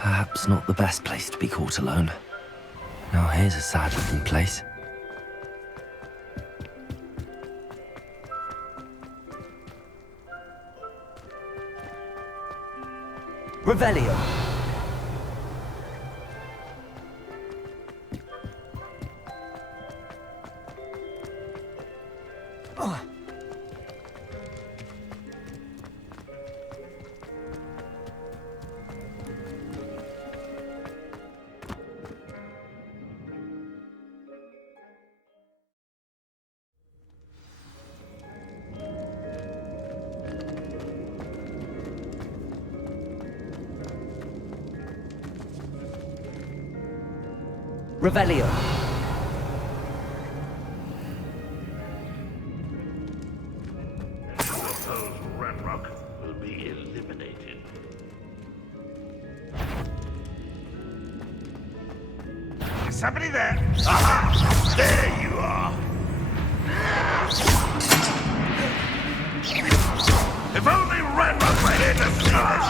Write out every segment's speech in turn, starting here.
Perhaps not the best place to be caught alone. Now here's a sad-looking place. Revelio! Revelio. Those Ranrock will be eliminated. Is somebody there? Aha! There you are! If only Ranrock were here to see this!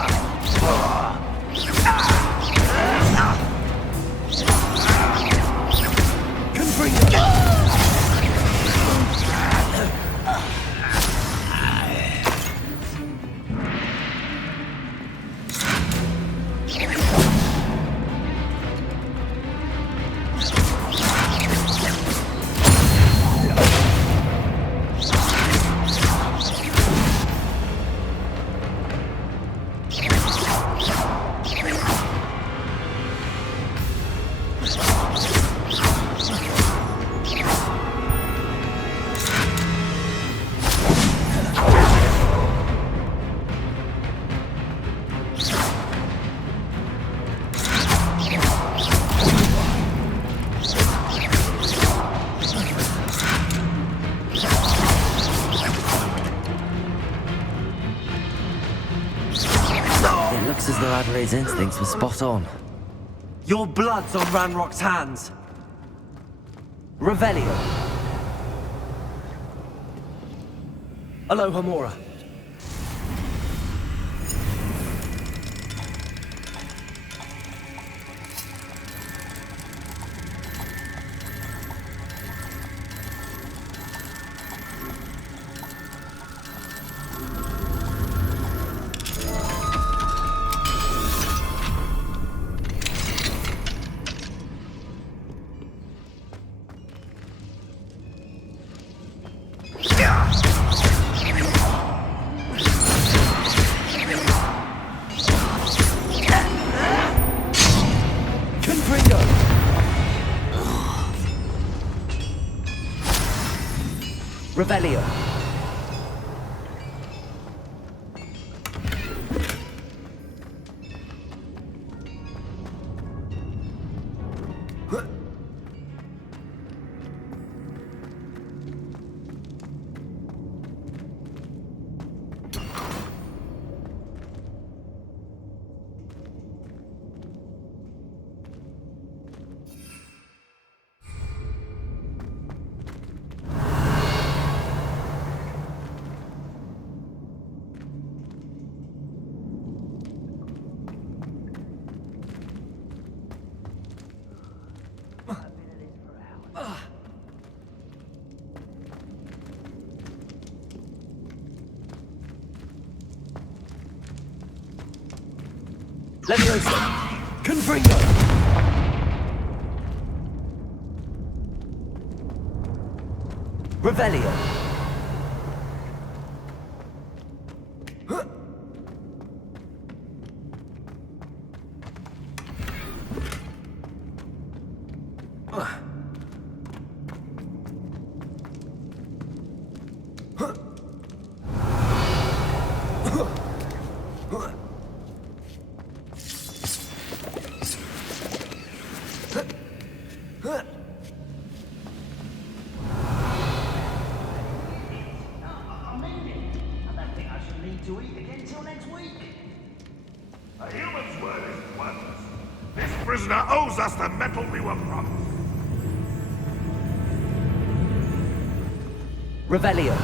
Looks as though Adelaide's instincts were spot on. Your blood's on Ranrock's hands. Revelio. Alohomora. Revelio. Leviosa! Confringo! Revelio! To eat again till next week. A human's word is worthless. This prisoner owes us the metal we were promised. Revelio.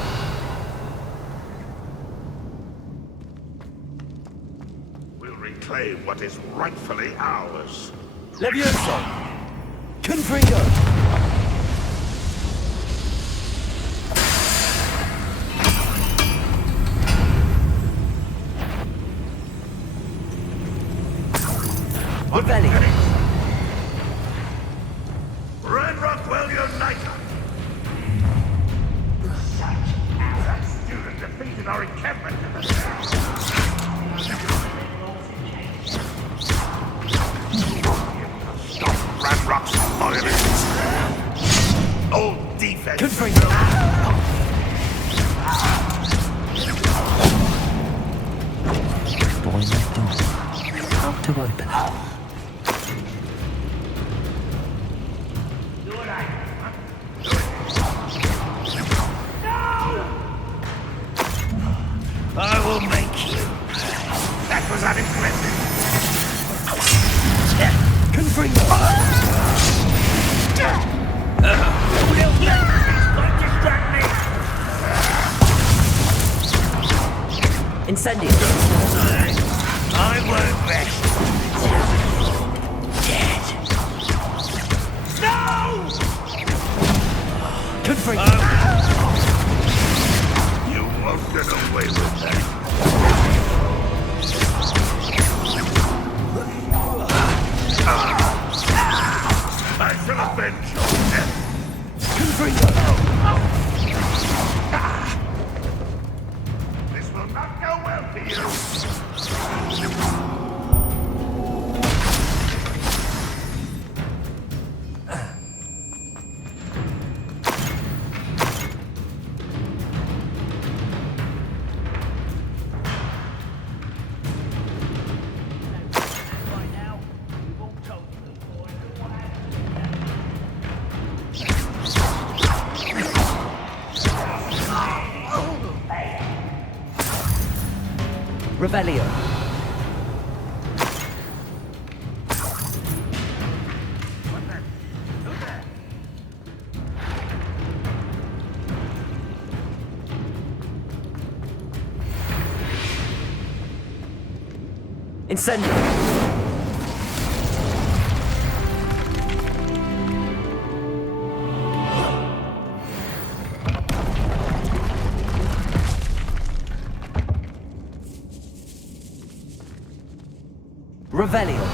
We'll reclaim what is rightfully ours. Levioso! Confringo! Revelio! Ranrock will unite us! That student defeated our encampment in the Stop Ranrock's violence! Old defense! Confringo! Boy next door. How to open it? I will make you. That was unimpressive. Confringo! Incendio! I won't rest. Dead. No! Confringo! You won't get away with that. I shall avenge your death. Confringo! This will not go well for you. Revelio! Incendio! Revelio!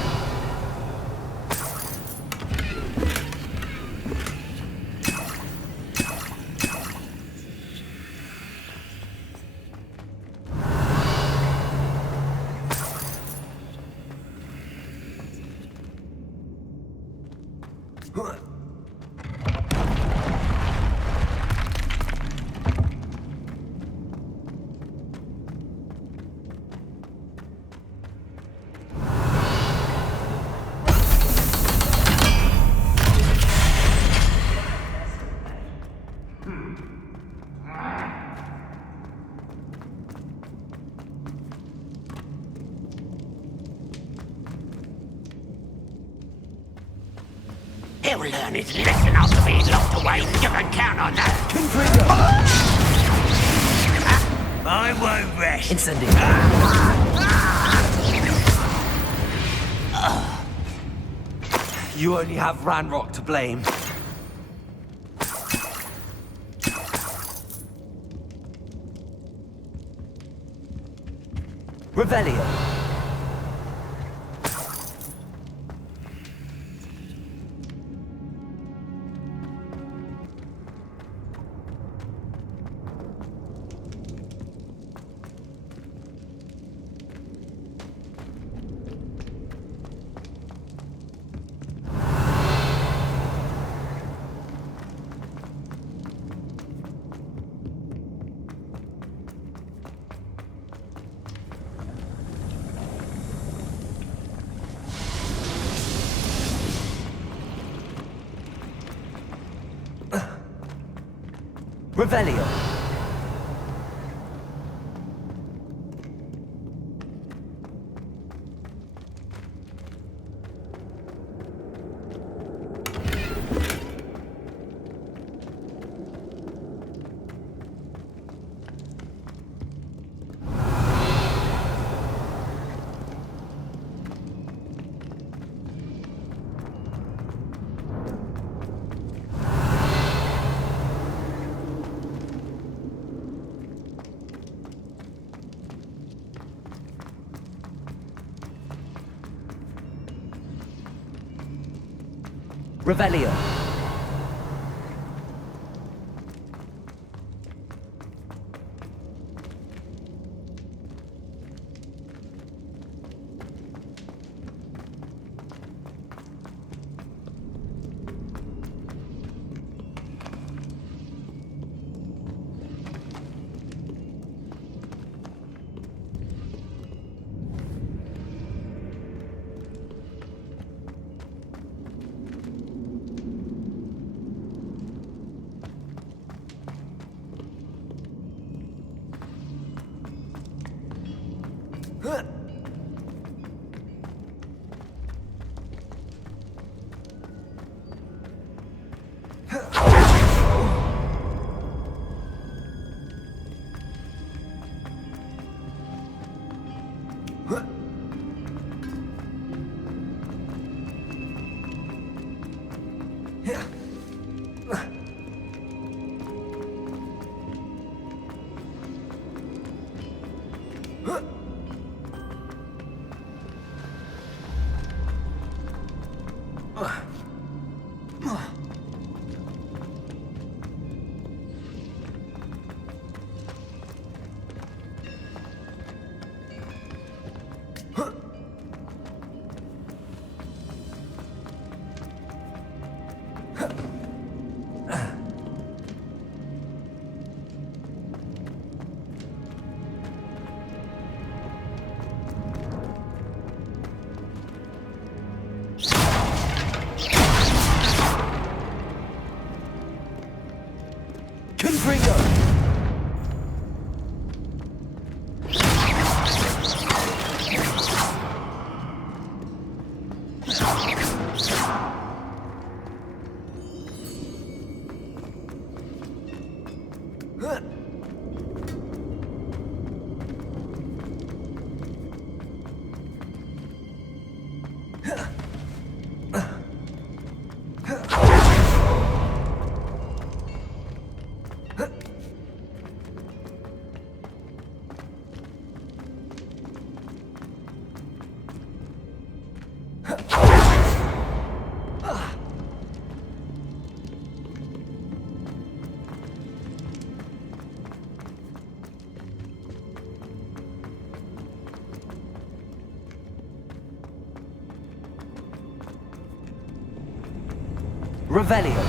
He'll learn his lesson after being locked away. You can count on that. Confringo! I won't rest. Incendio! You only have Ranrock to blame. Revelio! Revelio! Revelio. Revelio.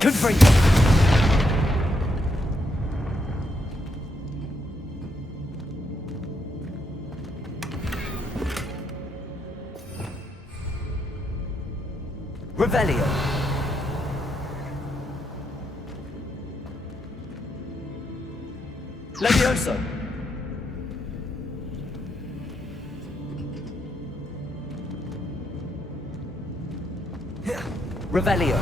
Confringo. Revelio. Levioso. Revelio.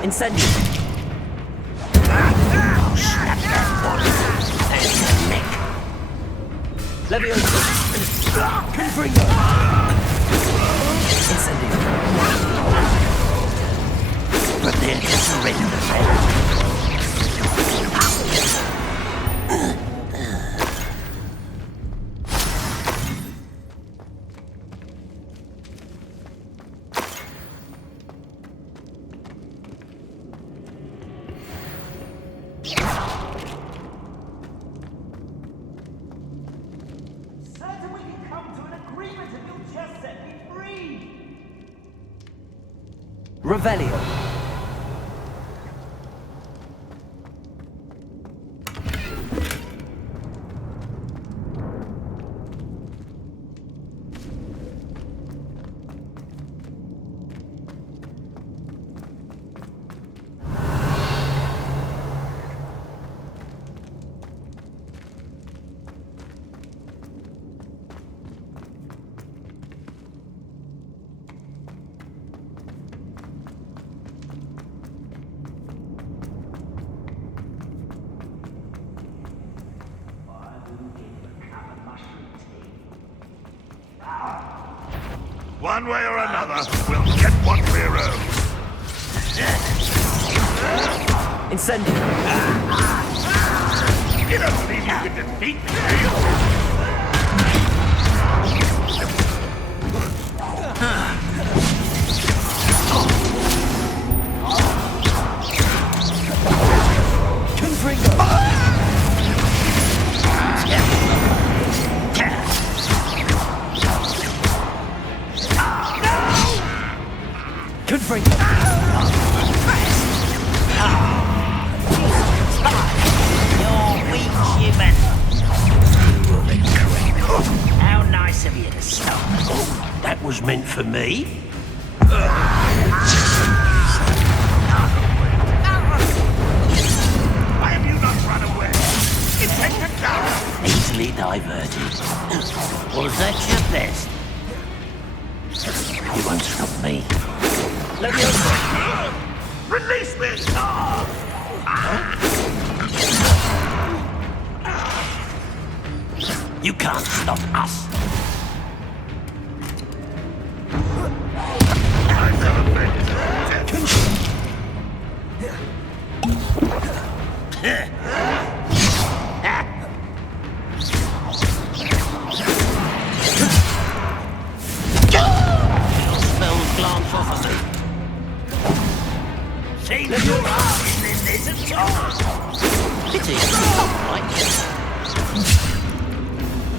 Incendio. Levioso. Confringo. Incendio. Prepare to surrender. Certain we can come to an agreement if you'll just set me free! Revelio. One way or another, we'll get what we're owed. Incendio! You don't believe you can defeat me, do you? Confringo! Confringo! You're weak, human. You will be correct. How nice of you to stop. That was meant for me? Why have you not run away? It takes a coward. Easily diverted. Was that your best? You won't stop me. Release me! You can't stop us. I celebrate death. Your spells glance off of me. Seems your heart is in this at all. Pity. Right.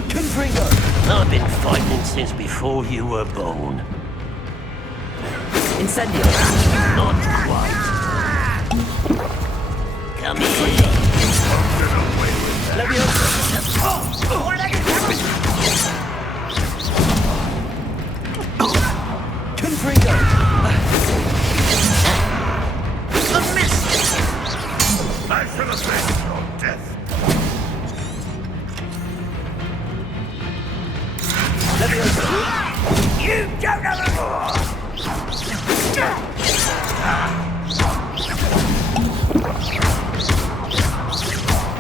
Confringo! I've been fighting since before you were born. Incendio! Not quite. Come here. Get away with that. Leviosa! Confringo! A miss. I celebrate your death. Leviosa! You don't have a more.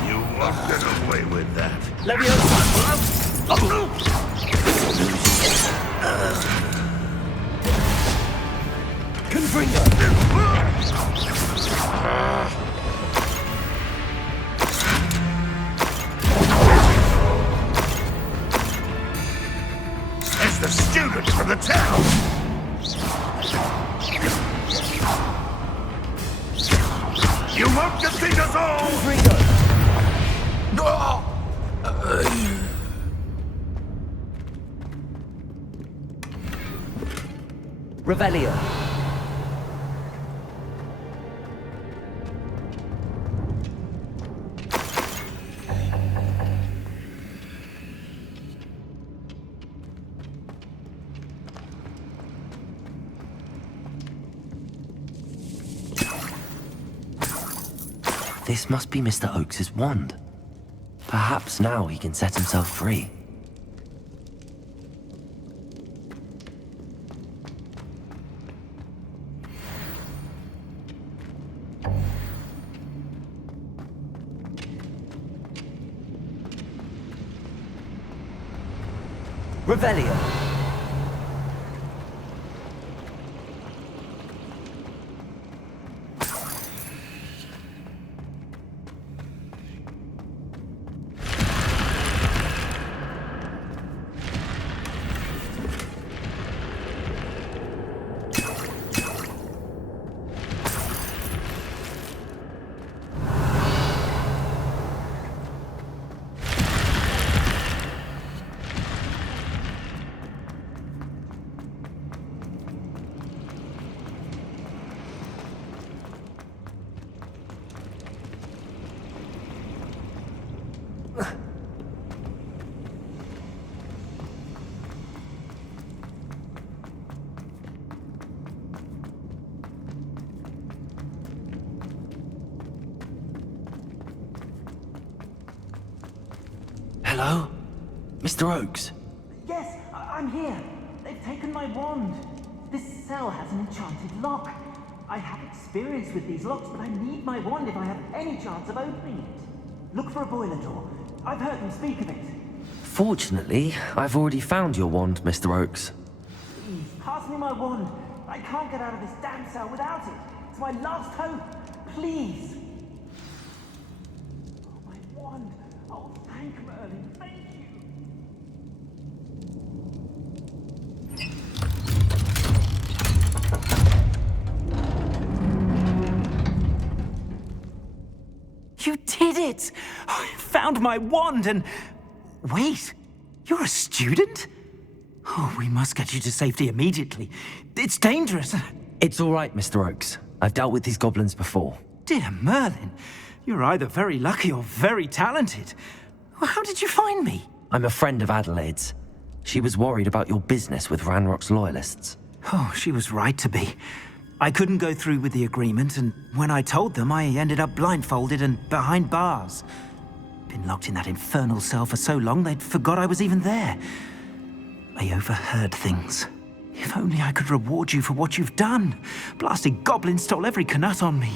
You won't get away with that. Leviosa! Confringo! As the student from the town. You won't defeat us all! Confringo! Revelio! This must be Mr. Oakes's wand. Perhaps now he can set himself free. Revelio! Hello? Mr. Oakes? Yes, I'm here. They've taken my wand. This cell has an enchanted lock. I have experience with these locks, but I need my wand if I have any chance of opening it. Look for a boiler door. I've heard them speak of it. Fortunately, I've already found your wand, Mr. Oakes. Please, my wand. I can't get out of this damn cell without it. It's my last hope. Please. Oh, my wand. Oh, thank Merlin. Thank you. You did it! I found my wand and... Wait, you're a student? Oh, we must get you to safety immediately. It's dangerous. It's all right, Mr. Oakes. I've dealt with these goblins before. Dear Merlin, you're either very lucky or very talented. How did you find me? I'm a friend of Adelaide's. She was worried about your business with Ranrock's loyalists. Oh, she was right to be. I couldn't go through with the agreement, and when I told them, I ended up blindfolded and behind bars. Been locked in that infernal cell for so long, they'd forgot I was even there. I overheard things. If only I could reward you for what you've done. Blasted goblins stole every Knut on me.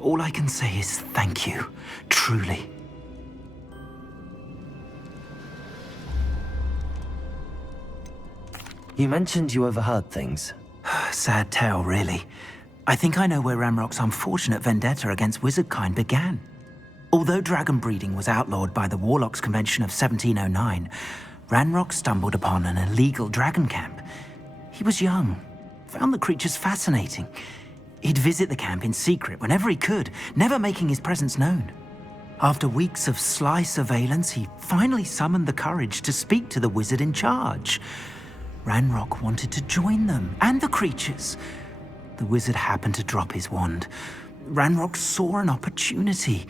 All I can say is thank you, truly. You mentioned you overheard things. Sad tale, really. I think I know where Ranrock's unfortunate vendetta against wizardkind began. Although dragon breeding was outlawed by the Warlocks Convention of 1709, Ranrock stumbled upon an illegal dragon camp. He was young, found the creatures fascinating. He'd visit the camp in secret whenever he could, never making his presence known. After weeks of sly surveillance, he finally summoned the courage to speak to the wizard in charge. Ranrock wanted to join them, and the creatures. The wizard happened to drop his wand. Ranrock saw an opportunity.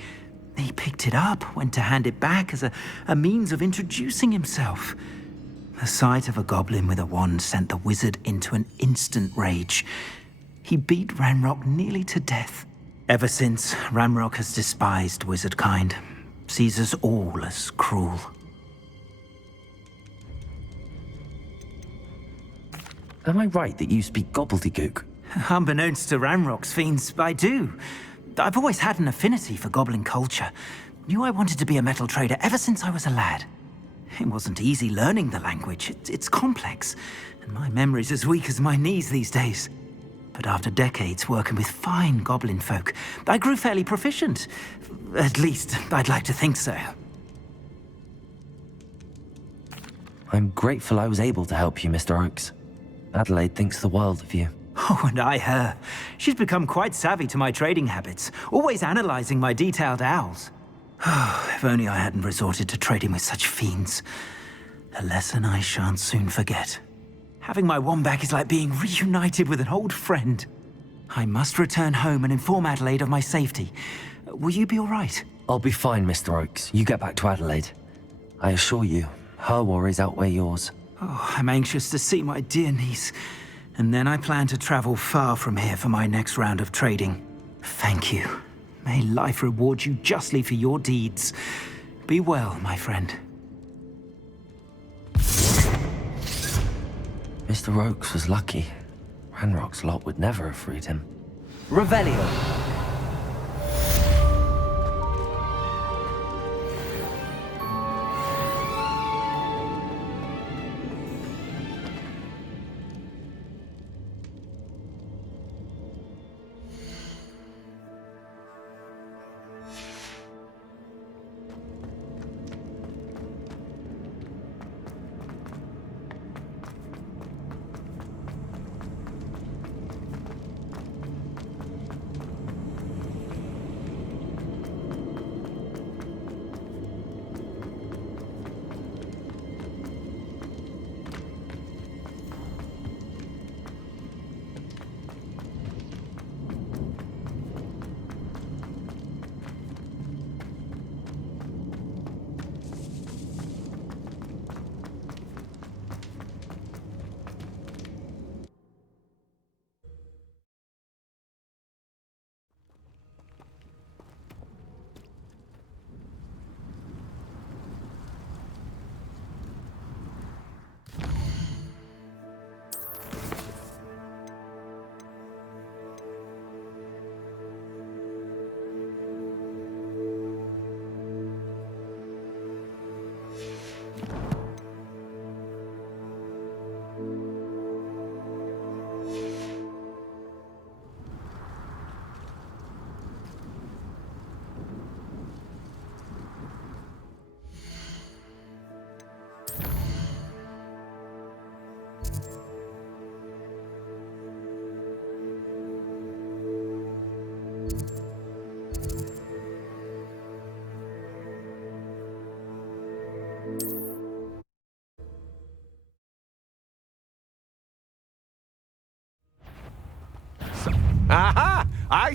He picked it up, went to hand it back as a means of introducing himself. The sight of a goblin with a wand sent the wizard into an instant rage. He beat Ranrock nearly to death. Ever since, Ranrock has despised wizardkind, sees us all as cruel. Am I right that you speak gobbledygook? Unbeknownst to Ranrock's fiends, I do. I've always had an affinity for goblin culture. Knew I wanted to be a metal trader ever since I was a lad. It wasn't easy learning the language. It's complex, and my memory's as weak as my knees these days. But after decades working with fine goblin folk, I grew fairly proficient. At least, I'd like to think so. I'm grateful I was able to help you, Mr. Oakes. Adelaide thinks the world of you. Oh, and I her. She's become quite savvy to my trading habits, always analyzing my detailed owls. If only I hadn't resorted to trading with such fiends. A lesson I shan't soon forget. Having my wand back is like being reunited with an old friend. I must return home and inform Adelaide of my safety. Will you be all right? I'll be fine, Mr. Oakes. You get back to Adelaide. I assure you, her worries outweigh yours. Oh, I'm anxious to see my dear niece. And then I plan to travel far from here for my next round of trading. Thank you. May life reward you justly for your deeds. Be well, my friend. Mr. Oakes was lucky. Ranrock's lot would never have freed him. Revelio!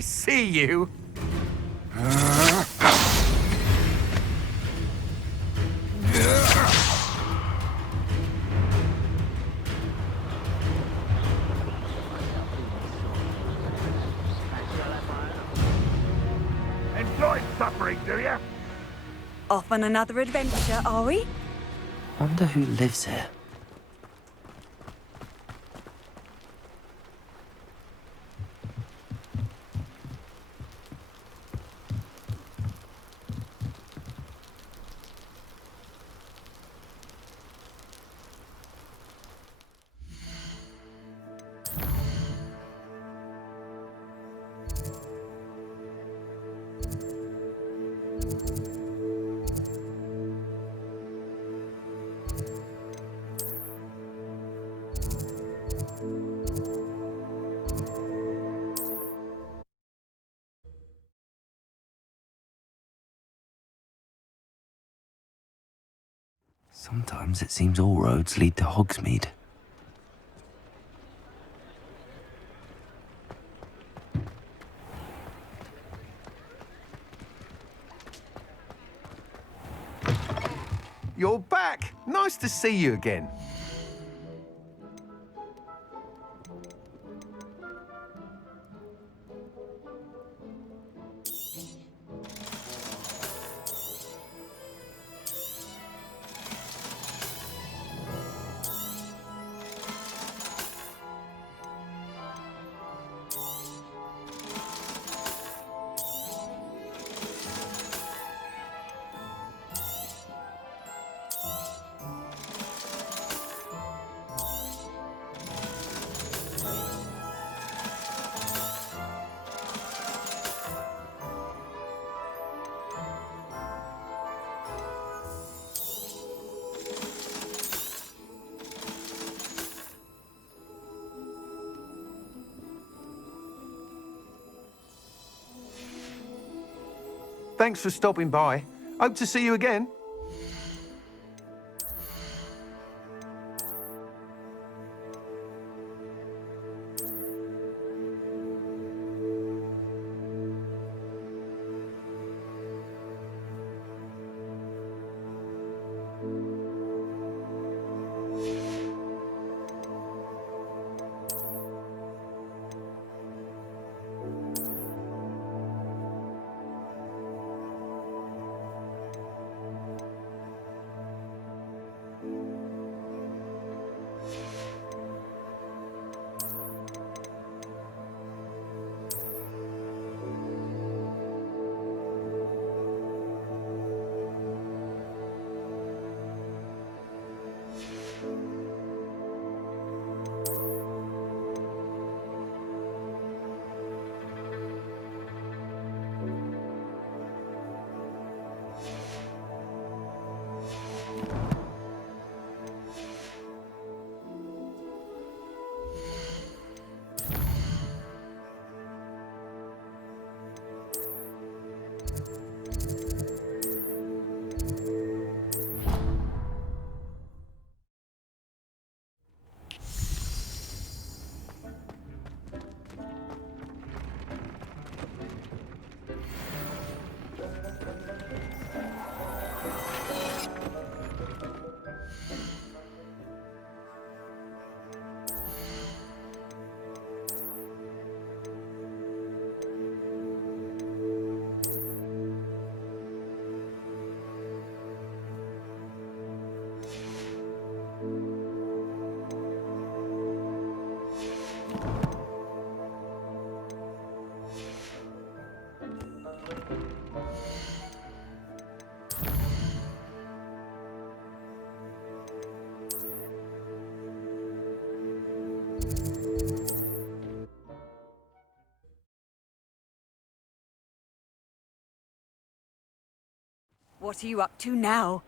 I see you. Enjoy suffering, do you? Off on another adventure, are we? Wonder who lives here. Sometimes it seems all roads lead to Hogsmeade. You're back. Nice to see you again. Thanks for stopping by. Hope to see you again. What are you up to now?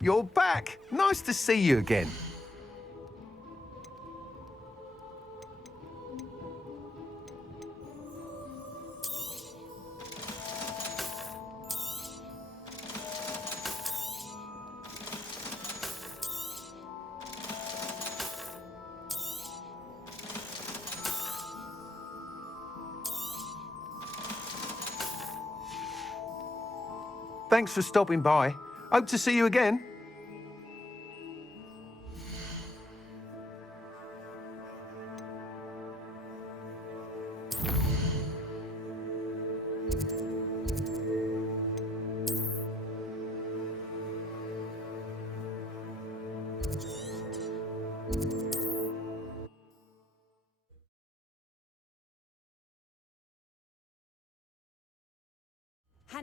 You're back. Nice to see you again. Thanks for stopping by. Hope to see you again.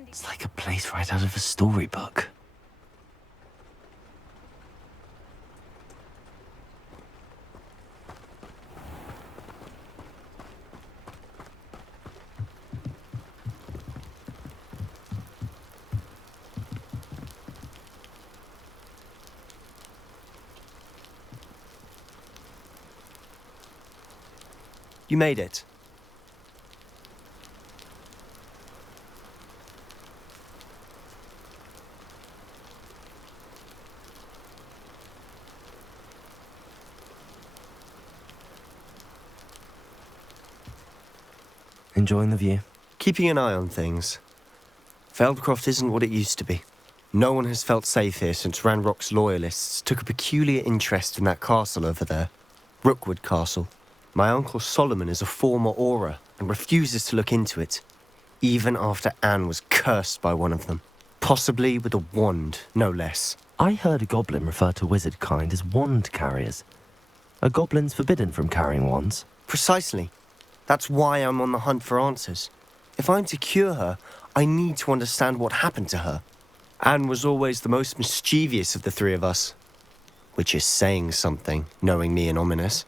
It's like a place right out of a storybook. You made it. Enjoying the view? Keeping an eye on things. Feldcroft isn't what it used to be. No one has felt safe here since Ranrock's loyalists took a peculiar interest in that castle over there. Rookwood Castle. My uncle Solomon is a former Auror and refuses to look into it, even after Anne was cursed by one of them. Possibly with a wand, no less. I heard a goblin refer to wizard kind as wand carriers. Are goblins forbidden from carrying wands? Precisely. That's why I'm on the hunt for answers. If I'm to cure her, I need to understand what happened to her. Anne was always the most mischievous of the three of us. Which is saying something, knowing me and Ominous.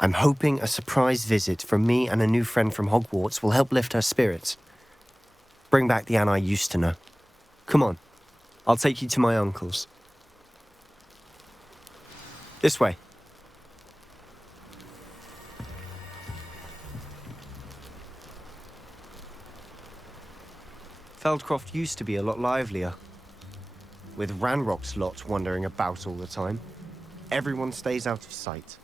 I'm hoping a surprise visit from me and a new friend from Hogwarts will help lift her spirits. Bring back the Anne I used to know. Come on, I'll take you to my uncle's. This way. Feldcroft used to be a lot livelier. With Ranrock's lot wandering about all the time. Everyone stays out of sight.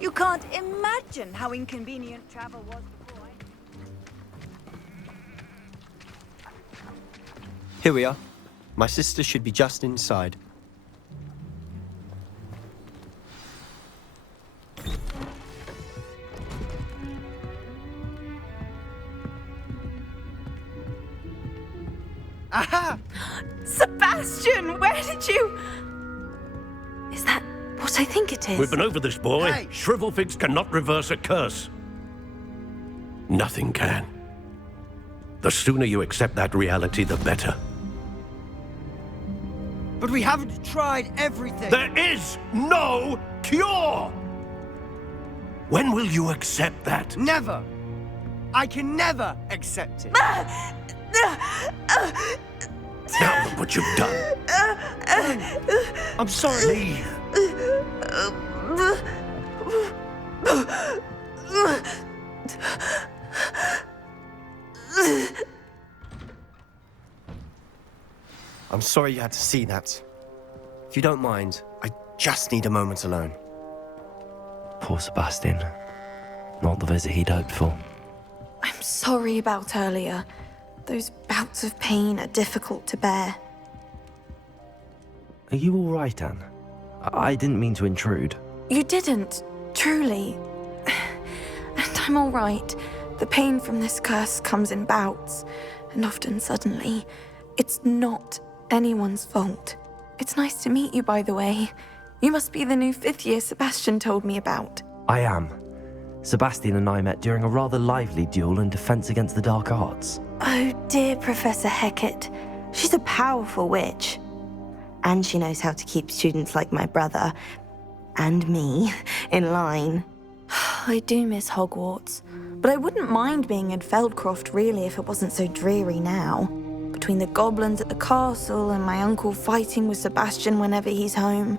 You can't imagine how inconvenient travel was before Here we are. My sister should be just inside. Aha! Sebastian, where did you... Is that what I think it is? We've been over this, boy. Hey! Shrivelfigs cannot reverse a curse. Nothing can. The sooner you accept that reality, the better. But we haven't tried everything. There is no cure! When will you accept that? Never! I can never accept it. Now look what you've done. I'm sorry. Leave. I'm sorry you had to see that. If you don't mind, I just need a moment alone. Poor Sebastian. Not the visit he'd hoped for. I'm sorry about earlier. Those bouts of pain are difficult to bear. Are you all right, Anne? I didn't mean to intrude. You didn't, truly. And I'm all right. The pain from this curse comes in bouts, and often suddenly. It's not anyone's fault. It's nice to meet you, by the way. You must be the new 5th year Sebastian told me about. I am. Sebastian and I met during a rather lively duel in Defense Against the Dark Arts. Oh, dear Professor Hecat. She's a powerful witch. And she knows how to keep students like my brother, and me, in line. I do miss Hogwarts, but I wouldn't mind being in Feldcroft really if it wasn't so dreary now. Between the goblins at the castle and my uncle fighting with Sebastian whenever he's home,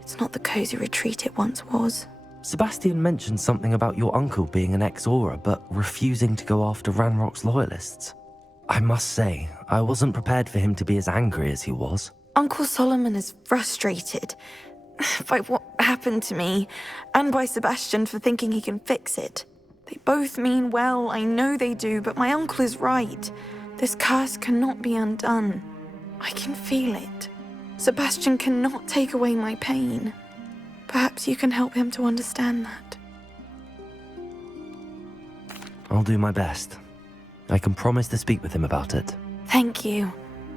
it's not the cozy retreat it once was. Sebastian mentioned something about your uncle being an ex-Auror, but refusing to go after Ranrock's loyalists. I must say, I wasn't prepared for him to be as angry as he was. Uncle Solomon is frustrated by what happened to me, and by Sebastian for thinking he can fix it. They both mean well, I know they do, but my uncle is right. This curse cannot be undone. I can feel it. Sebastian cannot take away my pain. Perhaps you can help him to understand that. I'll do my best. I can promise to speak with him about it. Thank you.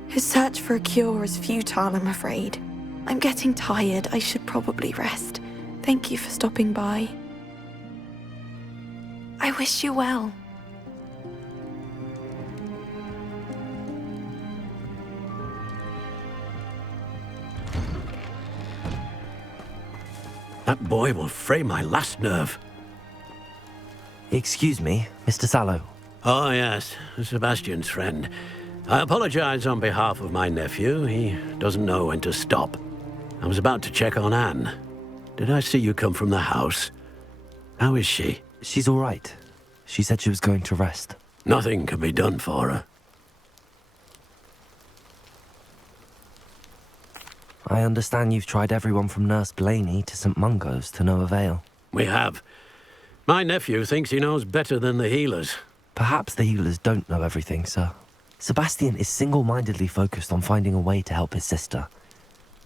His search for a cure is futile, I'm afraid. I'm getting tired. I should probably rest. Thank you for stopping by. I wish you well. That boy will fray my last nerve. Excuse me, Mr. Sallow. Oh, yes, Sebastian's friend. I apologize on behalf of my nephew. He doesn't know when to stop. I was about to check on Anne. Did I see you come from the house? How is she? She's all right. She said she was going to rest. Nothing can be done for her. I understand you've tried everyone from Nurse Blaney to St. Mungo's to no avail. We have. My nephew thinks he knows better than the healers. Perhaps the healers don't know everything, sir. Sebastian is single-mindedly focused on finding a way to help his sister.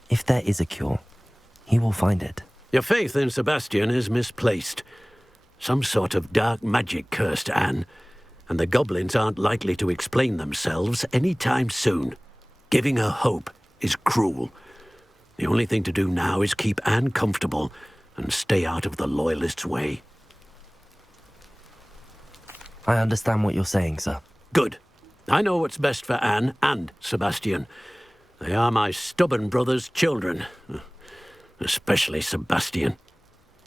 If there is a cure, he will find it. Your faith in Sebastian is misplaced. Some sort of dark magic cursed Anne, and the goblins aren't likely to explain themselves any time soon. Giving her hope is cruel. The only thing to do now is keep Anne comfortable and stay out of the Loyalists' way. I understand what you're saying, sir. Good. I know what's best for Anne and Sebastian. They are my stubborn brother's children. Especially Sebastian.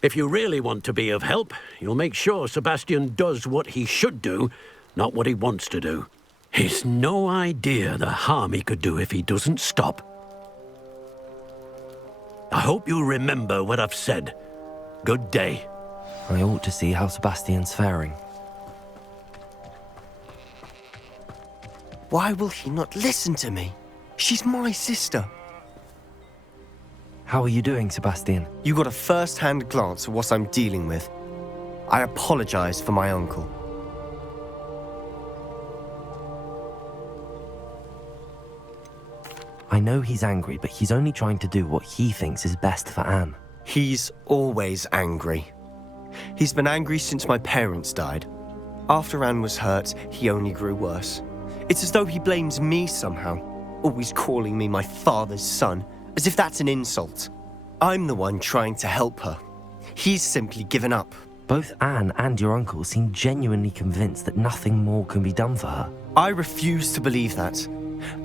If you really want to be of help, you'll make sure Sebastian does what he should do, not what he wants to do. He's no idea the harm he could do if he doesn't stop. I hope you remember what I've said. Good day. I ought to see how Sebastian's faring. Why will he not listen to me? She's my sister. How are you doing, Sebastian? You got a first-hand glance at what I'm dealing with. I apologize for my uncle. I know he's angry, but he's only trying to do what he thinks is best for Anne. He's always angry. He's been angry since my parents died. After Anne was hurt, he only grew worse. It's as though he blames me somehow, always calling me my father's son, as if that's an insult. I'm the one trying to help her. He's simply given up. Both Anne and your uncle seem genuinely convinced that nothing more can be done for her. I refuse to believe that.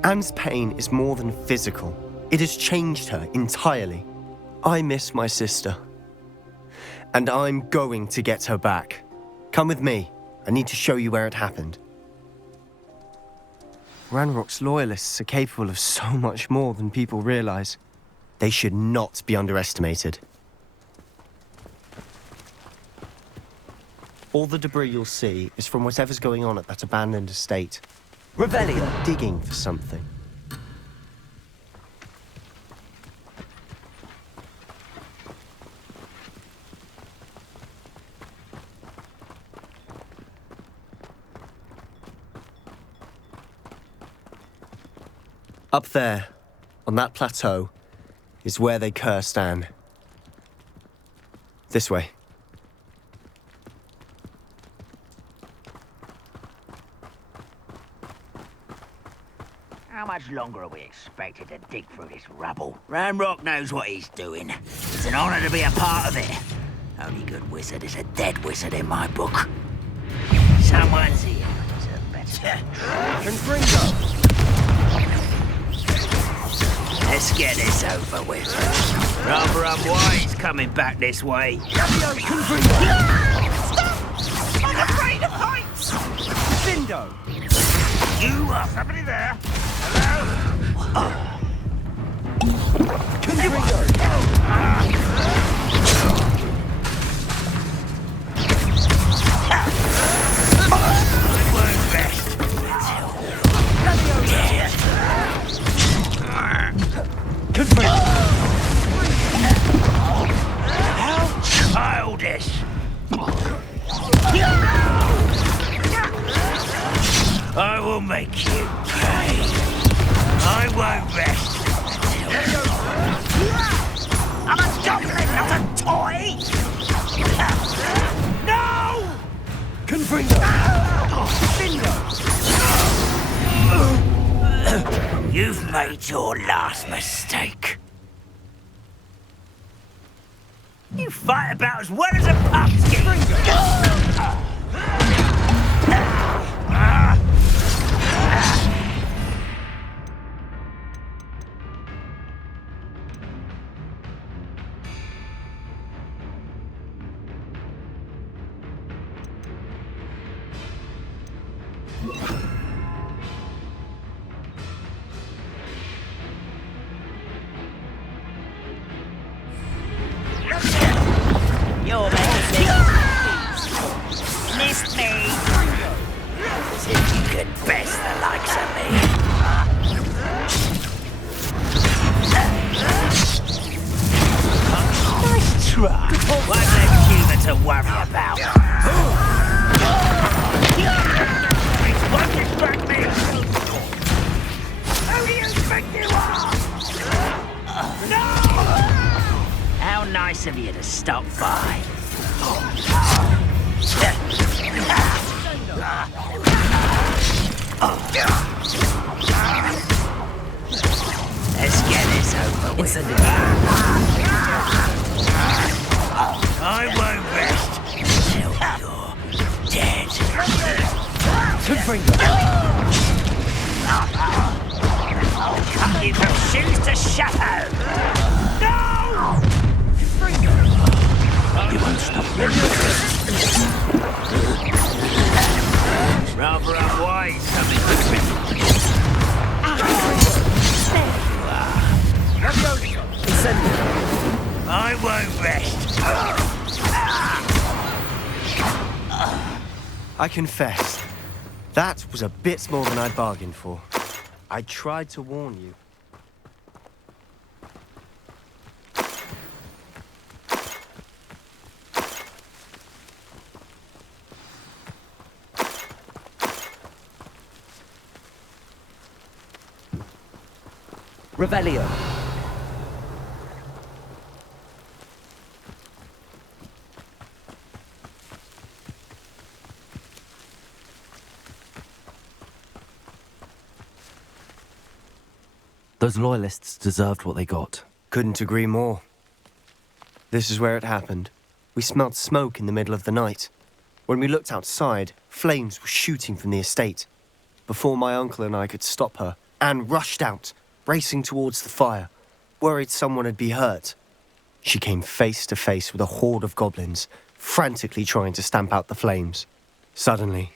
Anne's pain is more than physical. It has changed her entirely. I miss my sister. And I'm going to get her back. Come with me. I need to show you where it happened. Ranrock's Loyalists are capable of so much more than people realize. They should not be underestimated. All the debris you'll see is from whatever's going on at that abandoned estate. Rebellion! Digging for something. Up there, on that plateau, is where they cursed Anne. This way. How much longer are we expected to dig through this rubble? Ranrock knows what he's doing. It's an honor to be a part of it. Only good wizard is a dead wizard in my book. Someone's here who's a better... Confringo! Let's get this over with. Rather unwise coming back this way. Stop! I'm afraid of heights! Vindo! You are somebody there? Hello? How childish! You've made your last mistake. You fight about as well as a pumpkin! You're making me miss me. As if you could best the likes of me. Nice try. One less human to worry about. It won't distract me. Who do you think you are? No! How nice of you to stop by. Let's get this over with. I won't rest until you're dead. Cut you from shoes to shadow. No! You won't stop me. Rather unwise coming with me. I won't rest. I confess, that was a bit more than I bargained for. I tried to warn you. Revelio. Those loyalists deserved what they got. Couldn't agree more. This is where it happened. We smelled smoke in the middle of the night. When we looked outside, flames were shooting from the estate. Before my uncle and I could stop her, Anne rushed out, racing towards the fire, worried someone had been hurt. She came face to face with a horde of goblins, frantically trying to stamp out the flames. Suddenly,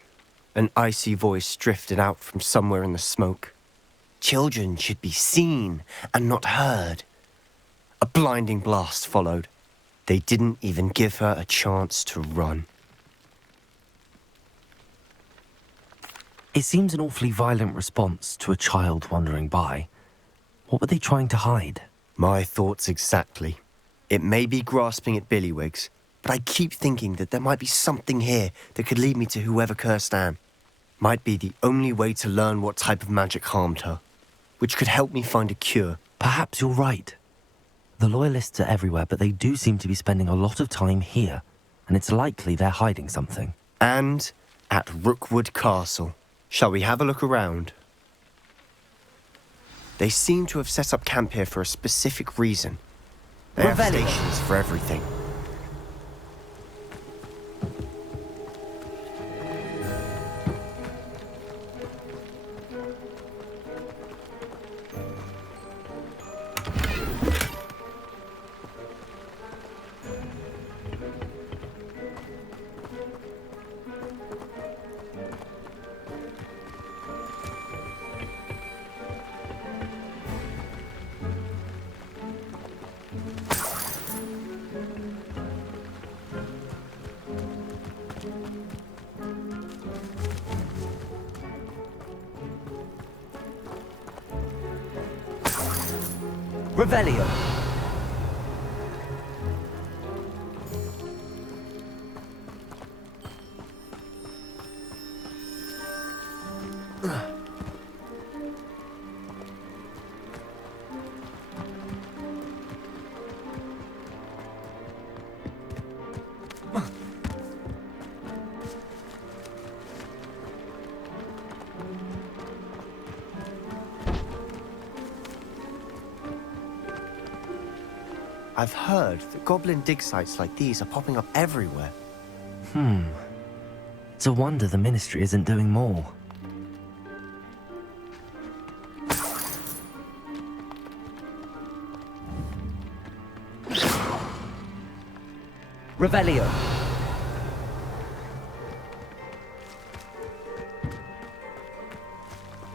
an icy voice drifted out from somewhere in the smoke. Children should be seen and not heard. A blinding blast followed. They didn't even give her a chance to run. It seems an awfully violent response to a child wandering by. What were they trying to hide? My thoughts exactly. It may be grasping at Billywigs, but I keep thinking that there might be something here that could lead me to whoever cursed Anne. Might be the only way to learn what type of magic harmed her, which could help me find a cure. Perhaps you're right. The Loyalists are everywhere, but they do seem to be spending a lot of time here, and it's likely they're hiding something. And at Rookwood Castle. Shall we have a look around? They seem to have set up camp here for a specific reason. They have stations for everything. Revelio. I've heard that goblin dig sites like these are popping up everywhere. It's a wonder the Ministry isn't doing more. Revelio.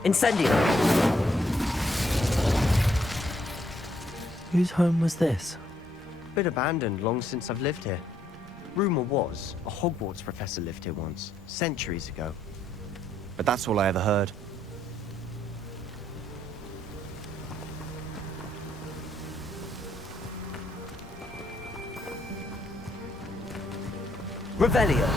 Incendio. Whose home was this? Bit abandoned long since I've lived here. Rumor was a Hogwarts professor lived here once, centuries ago. But that's all I ever heard. Revelio.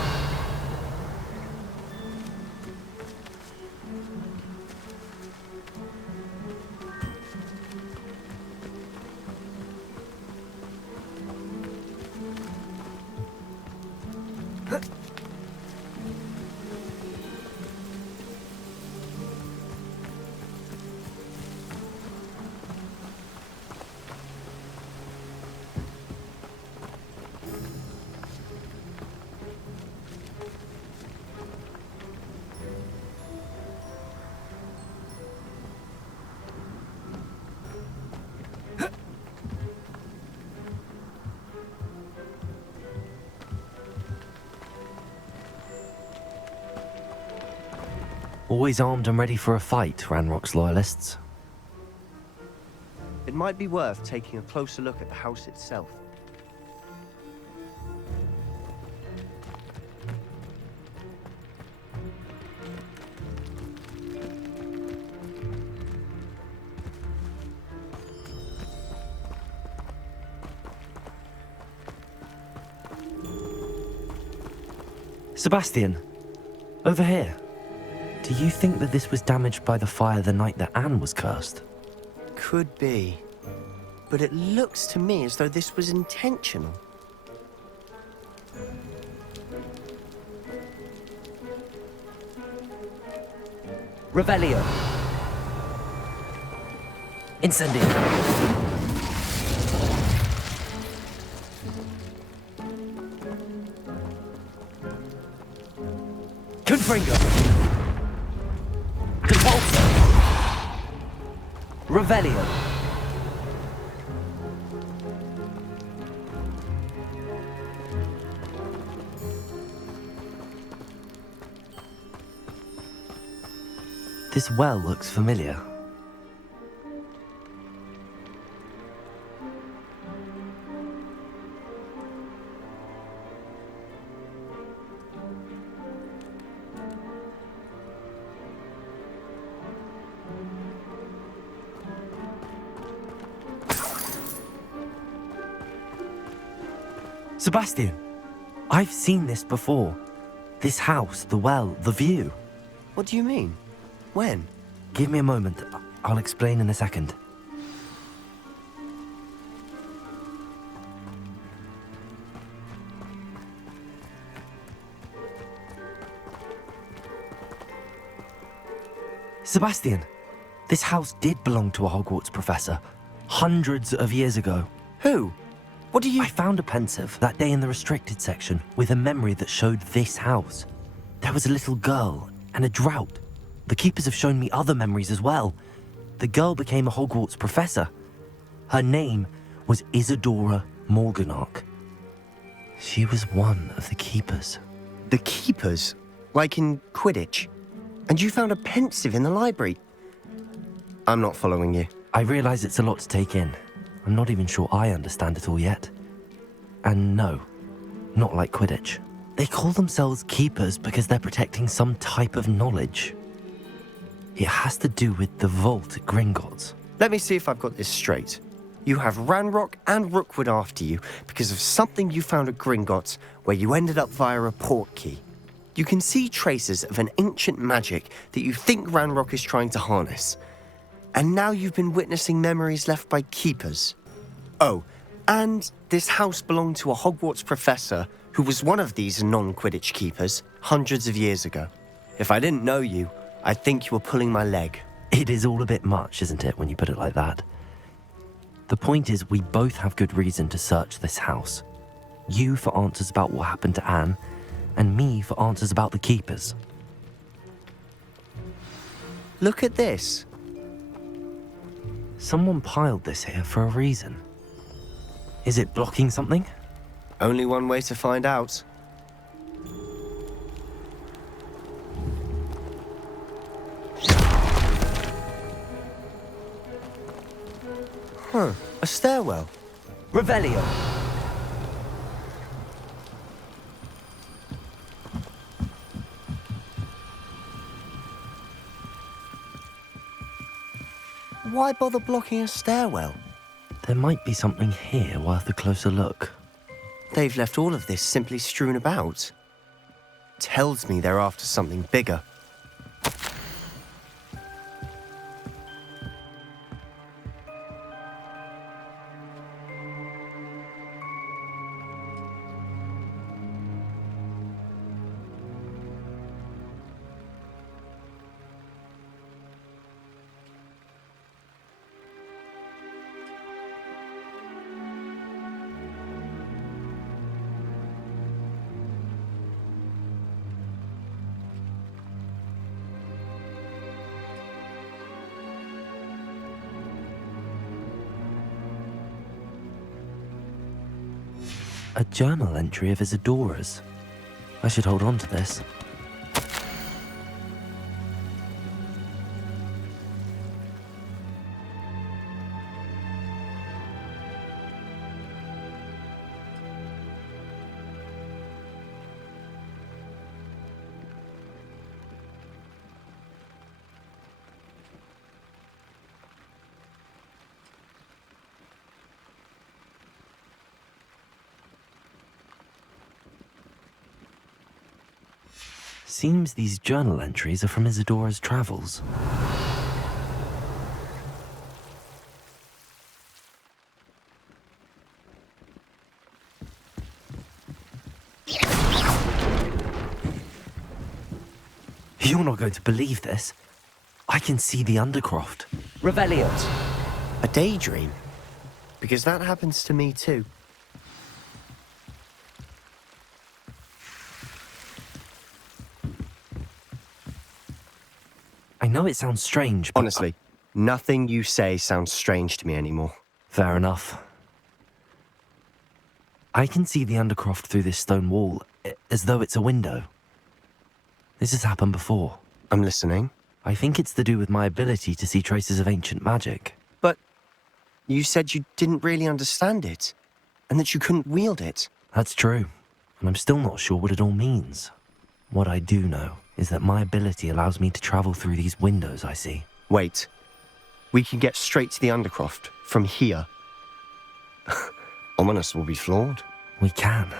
Always armed and ready for a fight, Ranrock's loyalists. It might be worth taking a closer look at the house itself. Sebastian, over here. Do you think that this was damaged by the fire the night that Anne was cursed? Could be. But it looks to me as though this was intentional. Revelio. Incendio. Confringo. Convulso. Revelio. This well looks familiar. Sebastian, I've seen this before. This house, the well, the view. What do you mean? When? Give me a moment. I'll explain in a second. Sebastian, this house did belong to a Hogwarts professor, hundreds of years ago. Who? What do you... I found a pensive that day in the restricted section with a memory that showed this house. There was a little girl and a drought. The keepers have shown me other memories as well. The girl became a Hogwarts professor. Her name was Isadora Morganach. She was one of the keepers. The keepers? Like in Quidditch? And you found a pensive in the library? I'm not following you. I realize it's a lot to take in. I'm not even sure I understand it all yet. And no, not like Quidditch. They call themselves keepers because they're protecting some type of knowledge. It has to do with the vault at Gringotts. Let me see if I've got this straight. You have Ranrock and Rookwood after you because of something you found at Gringotts where you ended up via a port key. You can see traces of an ancient magic that you think Ranrock is trying to harness. And now you've been witnessing memories left by keepers. Oh, and this house belonged to a Hogwarts professor who was one of these non-Quidditch keepers hundreds of years ago. If I didn't know you, I'd think you were pulling my leg. It is all a bit much, isn't it, when you put it like that? The point is, we both have good reason to search this house. You for answers about what happened to Anne, and me for answers about the keepers. Look at this. Someone piled this here for a reason. Is it blocking something? Only one way to find out. Huh, a stairwell. Revelio! Why bother blocking a stairwell? There might be something here worth a closer look. They've left all of this simply strewn about. Tells me they're after something bigger. A journal entry of Isadora's. I should hold on to this. Seems these journal entries are from Isadora's travels. You're not going to believe this. I can see the Undercroft. Revelio. A daydream? Because that happens to me too. I know it sounds strange, but... Honestly, nothing you say sounds strange to me anymore. Fair enough. I can see the Undercroft through this stone wall, as though it's a window. This has happened before. I'm listening. I think it's to do with my ability to see traces of ancient magic. But you said you didn't really understand it, and that you couldn't wield it. That's true, and I'm still not sure what it all means. What I do know is that my ability allows me to travel through these windows I see. Wait. We can get straight to the Undercroft from here. Ominous will be flawed. We can.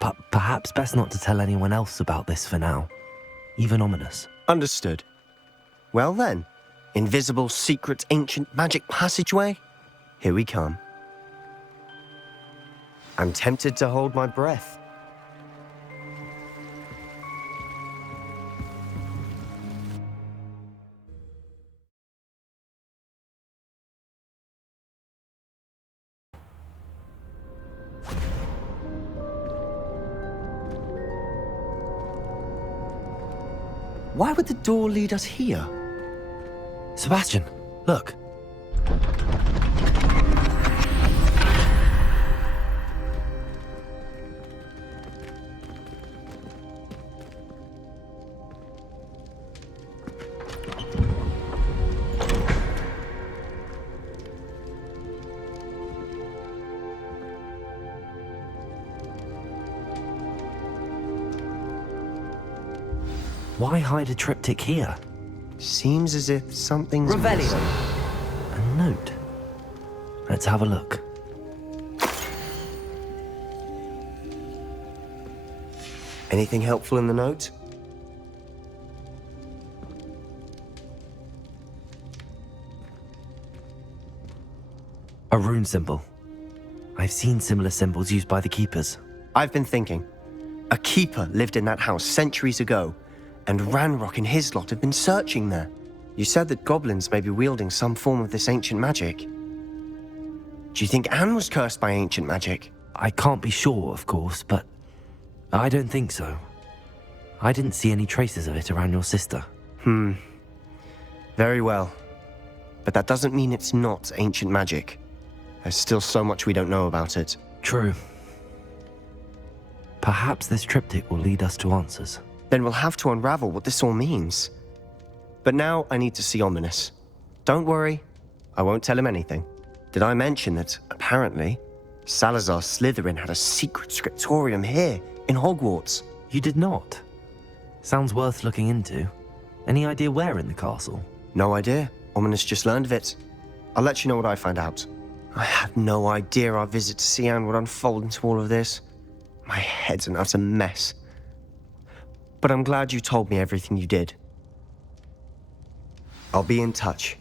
But perhaps best not to tell anyone else about this for now. Even Ominous. Understood. Well then, invisible, secret, ancient magic passageway? Here we come. I'm tempted to hold my breath. Why would the door lead us here? Sebastian, look. Why hide a triptych here? Seems as if something's Revelio. missing. A note. Let's have a look. Anything helpful in the note? A rune symbol. I've seen similar symbols used by the keepers. I've been thinking. A keeper lived in that house centuries ago, and Ranrock and his lot have been searching there. You said that goblins may be wielding some form of this ancient magic. Do you think Anne was cursed by ancient magic? I can't be sure, of course, but I don't think so. I didn't see any traces of it around your sister. Very well. But that doesn't mean it's not ancient magic. There's still so much we don't know about it. True. Perhaps this triptych will lead us to answers. Then we'll have to unravel what this all means. But now I need to see Ominous. Don't worry, I won't tell him anything. Did I mention that, apparently, Salazar Slytherin had a secret scriptorium here, in Hogwarts? You did not? Sounds worth looking into. Any idea where in the castle? No idea. Ominous just learned of it. I'll let you know what I find out. I had no idea our visit to see Anne would unfold into all of this. My head's an utter mess. But I'm glad you told me everything you did. I'll be in touch.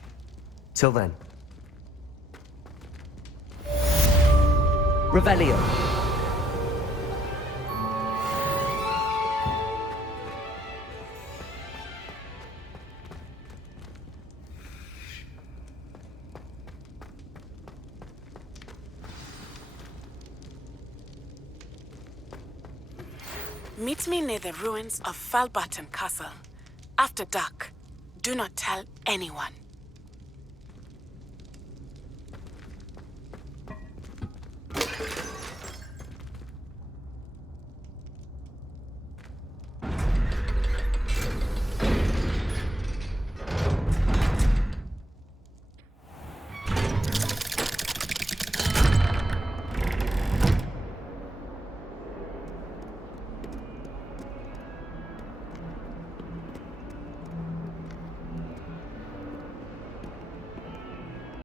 Till then. Revelio. Meet me near the ruins of Falbaton Castle. After dark. Do not tell anyone.